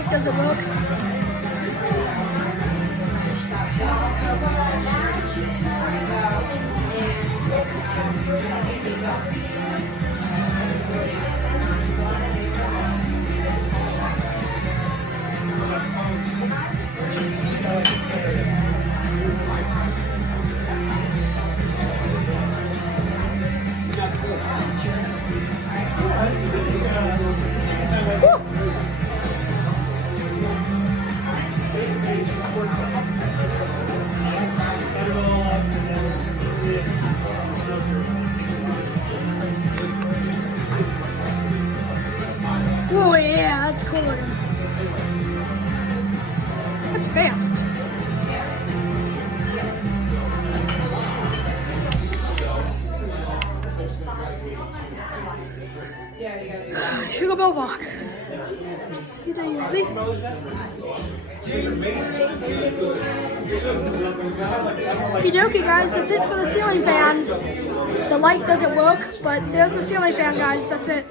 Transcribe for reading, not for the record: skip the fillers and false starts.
light doesn't work. Whoa, yeah, that's cool. That's fast. Sugar Bellbach. Easy. Okay, guys, that's it for the ceiling fan. The light doesn't work, but there's the ceiling fan, guys. That's it.